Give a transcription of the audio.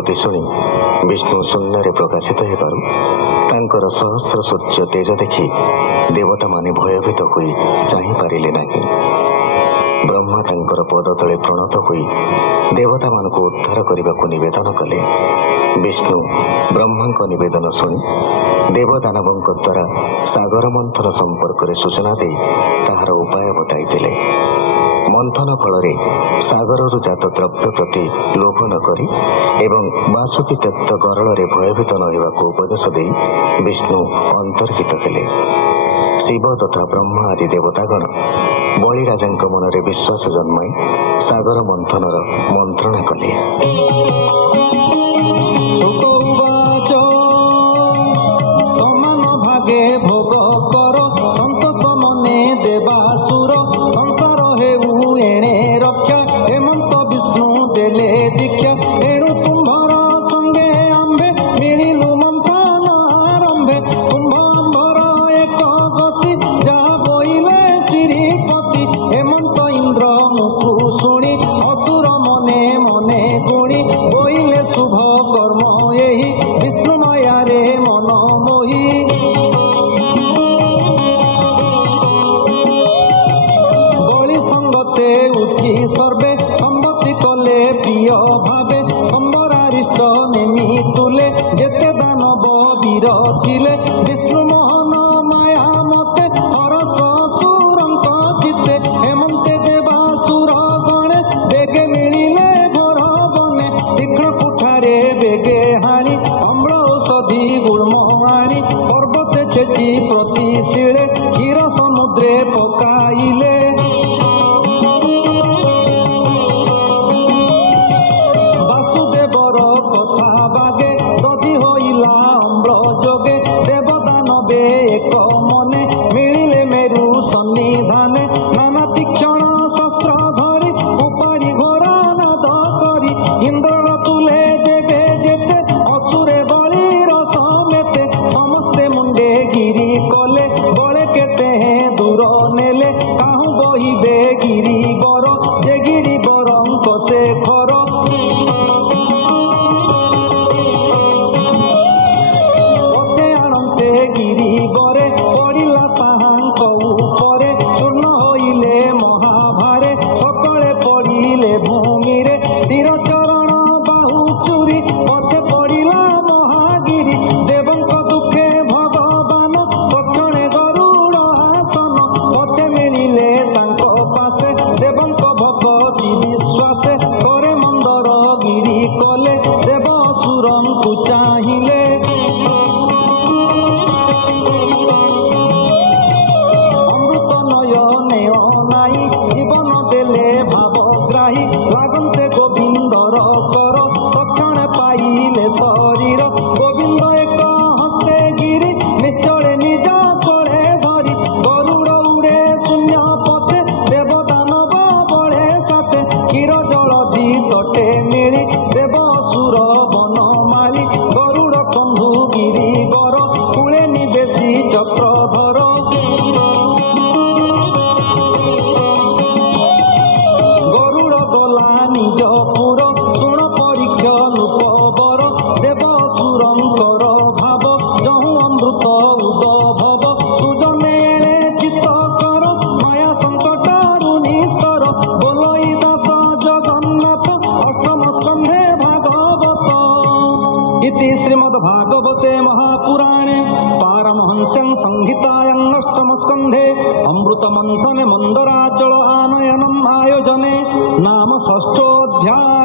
ସ୍ତୁତି ଶୁଣି ବିଷ୍ଣୁ ଶୂନ୍ୟରେ ପ୍ରକାଶିତ ହେବାରୁ ତାଙ୍କର ସହସ୍ର ସୂର୍ଯ୍ୟ ତେଜ ଦେଖି ଦେବତାମାନେ ଭୟଭୀତ ହୋଇ ଚାହିଁପାରିଲେ ନାହିଁ। ବ୍ରହ୍ମା ତାଙ୍କର ପଦ ତଳେ ପ୍ରଣତ ହୋଇ ଦେବତାମାନଙ୍କୁ ଉଦ୍ଧାର କରିବାକୁ ନିବେଦନ କଲେ। ବିଷ୍ଣୁ ବ୍ରହ୍ମାଙ୍କ ନିବେଦନ ଶୁଣି ଦେବଦାନବଙ୍କ ଦ୍ୱାରା ସାଗର ମନ୍ଥନ ସମ୍ପର୍କରେ ସୂଚନା ଦେଇ ତାହାର ଉପାୟ ବତାଇଥିଲେ। ମନ୍ଥନ ଫଳରେ ସାଗରରୁ ଜାତ ଦ୍ରବ୍ୟ ପ୍ରତି ଲୋଭ ନ କରି ଏବଂ ବାସୁକୀ ତ୍ୟକ୍ତ ଗରଳରେ ଭୟଭୀତ ନ ହେବାକୁ ଉପଦେଶ ଦେଇ ବିଷ୍ଣୁ ଅନ୍ତର୍ହିତ ହେଲେ। ଶିବ ତଥା ବ୍ରହ୍ମା ଆଦି ଦେବତାଗଣ ବଳିରାଜାଙ୍କ ମନରେ ବିଶ୍ୱାସ ଜନ୍ମାଇ ସାଗର ମନ୍ଥନର ମନ୍ତ୍ରଣା କଲେ। ସମାନ ଭାଗେ ଭୋଗ କର ସନ୍ତୋଷ ମନେ ଦେବାସୁର ସଂସାର ହେଉ ଏଣେ ରକ୍ଷା ହେମନ୍ତ ବିଷ୍ଣୁ ଦେଲେ ଦୀକ୍ଷା ଏଣୁ ତୁମ୍ଭର ସଙ୍ଗେ ଆମ୍ଭେ ମିଳିଲୁ ମନ୍ଥନ ଆରମ୍ଭେ ତୁମ୍ଭ ଆମ୍ଭର ଏକ ଗତି ଯାହା ବୋଇଲେ ଶ୍ରୀପତି ହେମନ୍ତ ଇନ୍ଦ୍ର ମୁଖୁ ଶୁଣି ଅସୁର ମନେ ମନେ ଗୁଣି ବୋଇଲେ ଶୁଭ କର୍ମ ଏହି ବିଷ୍ଣୁ ମାୟାରେ ମନ ମୋହି ବଳି ସଙ୍ଗତେ ଉଠି ସର୍ବେ ସମ୍ମତି କଲେ ପ୍ରିୟ ଭାବେ ସମ୍ବରାରିଷ୍ଟ ନେମି ତୁଲେ ଯେତେ ଦାନବ ବୀର ଥିଲେ ବିଷ୍ଣୁ ମୋହନ ମାୟା ମତେ ହରସ ସୁରଙ୍କ ଚିତେ ହେମନ୍ତେ ଦେବାସୁର ଗଣେ ବେଗେ ମିଳିଲେ ଘୋର ବନେ ତୀକ୍ଷ୍ଣ କୁଠାରେ ବେଗେ ହାଣି ଅମ୍ଳ ଔଷଧି ଗୁଳ୍ମ ଆଣି ପର୍ବତେ ଛେଚି ପ୍ରତି ଶିଳେ କ୍ଷୀର ସମୁଦ୍ରେ ପକାଇଲେ ବାସୁଦେବର କଥା ବାଗେ ଦଧି ହୋଇଲା ଅମ୍ଳ ଯୋଗେ ଦେବଦାନବେ ଏକ ମନେ ମିଳିଲେ ମେରୁ ସନ୍ନିଧାନେ ନାନା ତୀକ୍ଷଣ ଶସ୍ତ୍ର ଧରି ଉପାଡ଼ି ଘୋରା ନାଦ କରି ଇନ୍ଦ୍ରର ତୁଲେ ଦେବେ ଯେତେ ଅସୁରେ ବଳିର ସಮೇତେ ସମସ୍ତେ ମୁଣ୍ଡେ ଗିରି କଲେ ବଳେ କେତେ ଦୂର ନେଲେ କାହୁଁ ବହିବେ ଗିରି ବର ଯେ ଗିରି ବରଙ୍କ ସେ ଖର ପତେ ଆଣନ୍ତେ ଗିରି ବରେ ପଡ଼ିଲା ତାହାଙ୍କ ଉପରେ ଚୂର୍ଣ୍ଣ ହୋଇଲେ ମହାଭାରେ ସକଳେ ପଡ଼ିଲେ ଭୂମିରେ ଶିର ଚରଣ ବାହୁ ଚୁରି ପଥେ ପଡ଼ିଲା ମହାଗିରି ଦେବଙ୍କ ଦୁଃଖେ ଭଗବାନ ତକ୍ଷଣେ ଗରୁଡ଼ ଆସନ ପଥେ ମିଳିଲେ ତାଙ୍କ ପାଶେ ଦେବଙ୍କ ଭଗତି ବିଶ୍ୱାସେ ଥରେ ମନ୍ଦର ଗିରି କଲେ ଦେବ ଅସୁରଙ୍କୁ ଚାହିଁଲେ ଅମୃତ ନୟନେ ଅନାଇ ଜୀବନ ଦେଲେ ଭାବଗ୍ରାହୀ ଲାଗନ୍ତେ ଗୋବିନ୍ଦର କର ତକ୍ଷଣେ ପାଇଲେ ଶରୀର ଗୋବିନ୍ଦ ଏକ ହସ୍ତେ ଗିରି ନିଶ୍ଚଳେ ନିଜ କୋଳେ ଧରି ଗରୁଡ଼ ଉଡ଼େ ଶୂନ୍ୟ ପଥେ ଦେବଦାନବ ବଳେ ସାଥେ କ୍ଷୀର ଜଳଧି ତଟେ ମିଳି ଦେବ ଅସୁର ବନମାଳି ଗରୁଡ଼ କନ୍ଧୁ ଗିରି ବର କୂଳେ ନିବେଶୀ ଚକ୍ରଧର ଗରୁଡ଼ ଗଲା ନିଜ ପୁର ଶୁଣ ପରୀକ୍ଷ ନୃପବର ଦେବ ଅସୁରଙ୍କର ଭାବ ଯହୁଁ ଅମୃତ ଉଦ୍ଭବ ସୁଜନେ ଏଣେ ଚିତ୍ତ କର ମାୟା ସଙ୍କଟରୁ ନିସ୍ତର ବୋଲଇ ଦାସ ଜଗନ୍ନାଥ ଅଷ୍ଟମ ସ୍କନ୍ଧେ ଭାଗବତ ଇତି ଶ୍ରୀମଦ୍ ଭାଗବତେ ମହାପୁରାଣେ ପାରମହଂସ୍ୟାଂ ସଂହିତାୟାଂ ଅଷ୍ଟମ ସ୍କନ୍ଧେ ଅମୃତ ମନ୍ଥନେ ମନ୍ଦରାଚଳ ଆନୟନମ୍ ଆୟୋଜନେ ନାମ ଷଷ୍ଠୋऽଧ୍ୟାୟ।